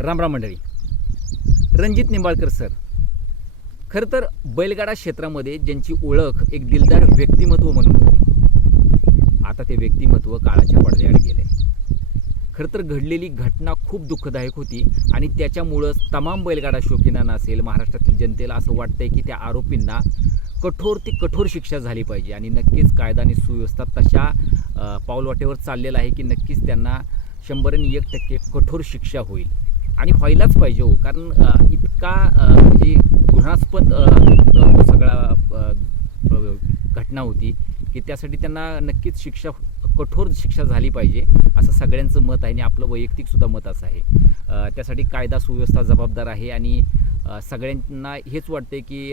रामराम मंडळी. रणजित निंबाळकर सर. खरं तर बैलगाडा क्षेत्रामध्ये ज्यांची ओळख एक दिलदार व्यक्तिमत्व म्हणून होती. आता ते व्यक्तिमत्व काळाच्या पडद्याआड गेले खरं तर घडलेली घटना खूप दुःखदायक होती आणि त्याच्यामुळंच तमाम बैलगाडा शौकीनांना असेल महाराष्ट्रातील जनतेला असं वाटतंय की त्या आरोपींना कठोर ती कठोर शिक्षा झाली पाहिजे आणि नक्कीच कायदा आणि सुव्यवस्था तशा पाऊलवाटेवर चाललेला आहे की नक्कीच त्यांना शंभर आणि एक टक्के कठोर शिक्षा होईल. आणि व्हायलाच पाहिजे हो. कारण इतका म्हणजे घृणास्पद म्हणजे सगळा घटना होती की त्यासाठी त्यांना नक्कीच शिक्षा कठोर शिक्षा झाली पाहिजे. असं सगळ्यांचं मत आहे आणि आपलं वैयक्तिकसुद्धा मत असं आहे. त्यासाठी कायदा सुव्यवस्था जबाबदार आहे आणि सगळ्यांना हेच वाटते की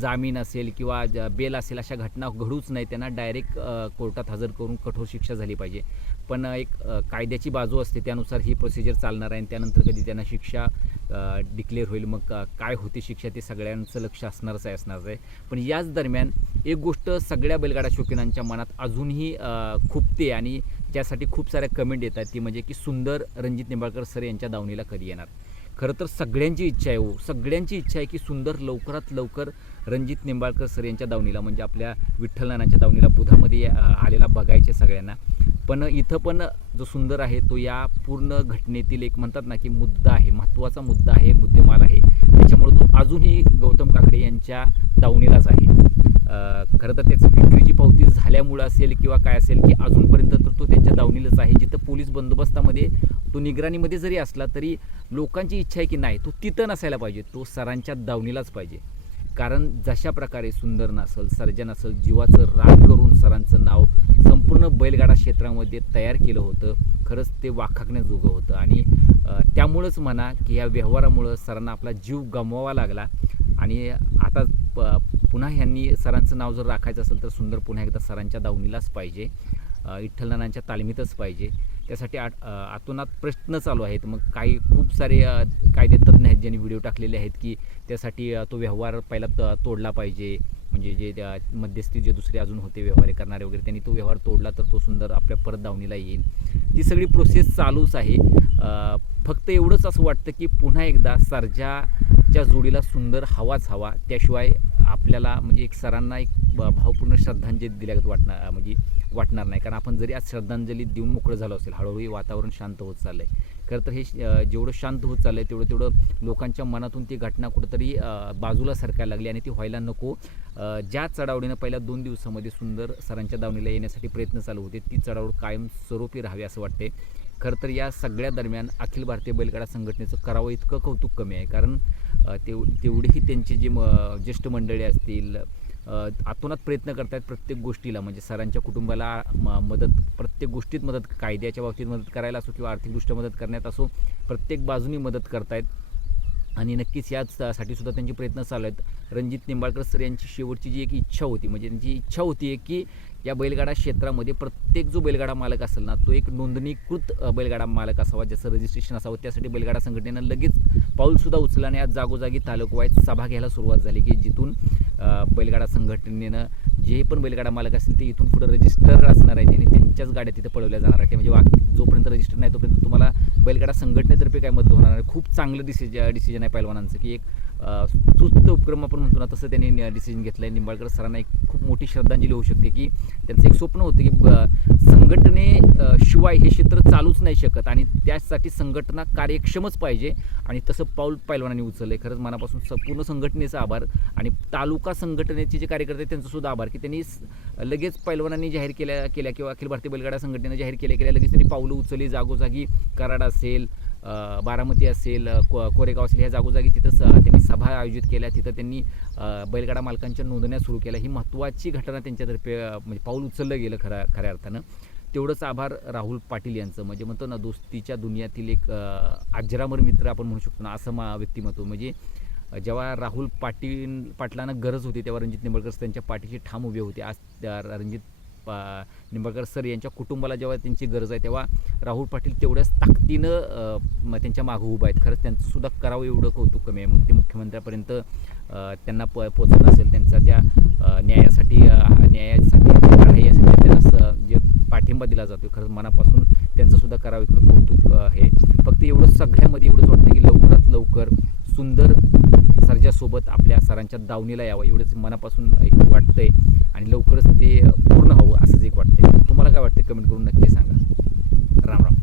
जामीन असेल किंवा ज- बेल असेल अशा घटना घडूच नाही त्यांना डायरेक्ट कोर्टात हजर करून कठोर शिक्षा झाली पाहिजे. पण एक कायद्याची बाजू असते त्यानुसार ही प्रोसिजर चालणार आहे आणि त्यानंतर कधी त्यांना शिक्षा डिक्लेअर होईल. मग काय होते शिक्षा ते सगळ्यांचं लक्ष असणारच आहे असणारच आहे. पण याच दरम्यान एक गोष्ट सगळ्या बैलगाडा शौकीनांच्या मनात अजूनही खुपते आणि त्यासाठी खूप साऱ्या कमेंट येतात ती म्हणजे की सुंदर रणजित निंबाळकर सर यांच्या दावणीला कधी येणार? खरं तर सगळ्यांची इच्छा आहे हो. सगळ्यांची इच्छा आहे की सुंदर लवकरात लवकर रणजित निंबाळकर सर यांच्या दावणीला म्हणजे आपल्या विठ्ठल नानाच्या दावणीला बुधामध्ये आलेला बघायचे सगळ्यांना. पण इथं पण जो सुंदर आहे तो या पूर्ण घटनेतील एक म्हणतात ना की मुद्दा आहे महत्त्वाचा मुद्दा आहे मुद्देमाल आहे. त्याच्यामुळे तो अजूनही गौतम काकडे यांच्या दावणीलाच आहे. खरं तर त्याची विक्रीची पावती झाल्यामुळं असेल किंवा काय असेल की अजूनपर्यंत तर तो त्यांच्या दावणीलाच आहे. जिथं पोलीस बंदोबस्तामध्ये तो निगराणीमध्ये जरी असला तरी लोकांची इच्छा आहे की नाही तो तिथं नसायला पाहिजे. तो सरांच्या दावणीलाच पाहिजे. कारण जशा प्रकारे सुंदर नसल सर्जन असेल जीवाचं रान करून सरांचं नाव संपूर्ण बैलगाडा क्षेत्रामध्ये तयार केलं होतं खरंच ते वाखाकण्याजोगं होतं. आणि त्यामुळंच म्हणा की या व्यवहारामुळं सरांना आपला जीव गमवावा लागला. आणि आता प पुन्हा ह्यांनी सरांचं नाव जर राखायचं असेल तर सुंदर पुन्हा एकदा सरांच्या दावणीलाच पाहिजे. विठ्ठलनानांच्या तालमीतच पाहिजे. त्यासाठी आ आतोनात प्रश्न चालू आहेत. मग काही खूप सारे कायदे तर आहेत ज्यांनी व्हिडिओ टाकलेले आहेत की त्यासाठी तो व्यवहार पहिला त तोडला पाहिजे. म्हणजे जे त्या मध्यस्थी जे दुसरे अजून होते व्यवहार करणारे वगैरे त्यांनी तो व्यवहार तोडला तर तो सुंदर आपल्या परत दावणीला येईल. ती सगळी प्रोसेस चालूच आहे. फक्त एवढंच असं वाटतं की पुन्हा एकदा सर्जाच्या जोडीला सुंदर हवाच हवा. त्याशिवाय आपल्याला म्हणजे एक सरांना एक भावपूर्ण श्रद्धांजली दिल्यागत वाटणार म्हणजे वाटणार नाही. कारण आपण जरी आज श्रद्धांजली देऊन मोकळं झालो असेल हळूहळू वातावरण शांत होत चाललं आहे खरं तर हे श- जेवढं शांत होत चाललं आहे तेवढं तेवढं लोकांच्या मनातून ती घटना कुठंतरी बाजूला सरकायला लागली आणि ती व्हायला नको. ज्या चढावडीनं पहिल्या दोन दिवसामध्ये सुंदर सरांच्या दावणीला येण्यासाठी प्रयत्न चालू होते ती चढावड कायमस्वरूपी राहावी असं वाटते खरं तर या सगळ्या दरम्यान अखिल भारतीय बैलगाडा संघटनेचं करावं इतकं कौतुक कमी आहे. कारण तेव तेवढेही त्यांचे जे म ज्येष्ठ मंडळी असतील आतोनात प्रयत्न करतात प्रत्येक गोष्टीला. म्हणजे सरांच्या कुटुंबाला म- मदत प्रत्येक गोष्टीत मदत कायद्याच्या बाबतीत मदत करायला असो किंवा आर्थिकदृष्ट्या मदत करण्यात असो प्रत्येक बाजूनी मदत करतायत. आणि नक्कीच याचसाठी सुद्धा त्यांचे प्रयत्न चालू आहेत. रणजित निंबाळकर सर यांची शेवटची जी एक इच्छा होती म्हणजे त्यांची इच्छा होती की या बैलगाडा क्षेत्रामध्ये प्रत्येक जो बैलगाडा मालक असेल ना तो एक नोंदणीकृत बैलगाडा मालक असावा ज्याचं रजिस्ट्रेशन असावं. त्यासाठी बैलगाडा संघटनेनं लगेच पाऊलसुद्धा उचललं आणि आज जागोजागी तालुकवाईज सभा घ्यायला सुरुवात झाली की जिथून बैलगाडा संघटनेनं जे पण बैलगाडा मालक असतील ते इथून पुढे रजिस्टर असणार आहेत आणि त्यांच्याच गाड्या तिथे पळवल्या जाणार आहेत. म्हणजे वा जोपर्यंत रजिस्टर नाही तोपर्यंत तुम्हाला बैलगाडा संघटनेतर्फे काय मदत होणार आहे खूप चांगलं डिसिज डिसिजन आहे पहिलवानांचं की एक सुस्त उपक्रम आपण म्हणतो ना तसं त्यांनी डिसिजन घेतलं आहे निंबाळकर सरांना एक खूप मोठी श्रद्धांजली होऊ शकते की त्यांचं एक स्वप्न होतं की संघटने शिवाय हे क्षेत्र चालूच नाही शकत आणि त्यासाठी संघटना कार्यक्षमच पाहिजे आणि तसं पाऊल पैलवानांनी उचललं आहे खरंच मनापासून संपूर्ण संघटनेचा आभार आणि तालुका संघटनेचे जे कार्यकर्ते आहेत त्यांचं सुद्धा आभार की त्यांनी लगेच पैलवानांनी जाहीर केल्या केल्या किंवा अखिल भारतीय बैलगाडा संघटनेनं जाहीर केल्या केल्या लगेच त्यांनी पावलं उचलली. जागोजागी कराड असेल बारामती असेल को कोरेगाव असेल ह्या जागोजागी तिथं स त्यांनी सभा आयोजित केल्या. तिथं त्यांनी बैलगाडा मालकांच्या नोंदण्या सुरू केल्या. ही महत्त्वाची घटना त्यांच्यातर्फे म्हणजे पाऊल उचललं गेलं खऱ्या खऱ्या अर्थानं. तेवढंच आभार राहुल पाटील यांचं. म्हणजे म्हणतो ना दोस्तीच्या दुनियातील एक आजरामर अजरामर मित्र आपण म्हणू शकतो ना असं मा व्यक्तिमत्व. म्हणजे जेव्हा राहुल पाटील पाटलांना गरज होती तेव्हा रणजित निंबळकर त्यांच्या पाठीशी ठाम उभे होते. आज रणजित पा निंबाळकर सर यांच्या कुटुंबाला जेव्हा त्यांची गरज आहे तेव्हा राहुल पाटील तेवढ्याच ताकदीनं त्यांच्या मागं उभं आहेत. खरंच त्यांचं सुद्धा करावं एवढं कौतुक कमी आहे. मग ते मुख्यमंत्र्यापर्यंत त्यांना प पोचत असेल त्यांचा त्या न्यायासाठी न्यायासाठी लढाई असेल त्यांना स- जे पाठिंबा दिला जातो खरंच मनापासून त्यांचंसुद्धा करावं इतकं कौतुक आहे. फक्त एवढं सगळ्यामध्ये एवढंच वाटतं की लवकरात लवकर सुंदर सरजासोबत आपल्या सरांच्या दावणीला यावं. एवढंच मनापासून एक वाटतंय. आणि लवकरच ते पूर्ण हवं असंच एक वाटते तुम्हाला काय वाटते कमेंट करून नक्की सांगा. राम राम.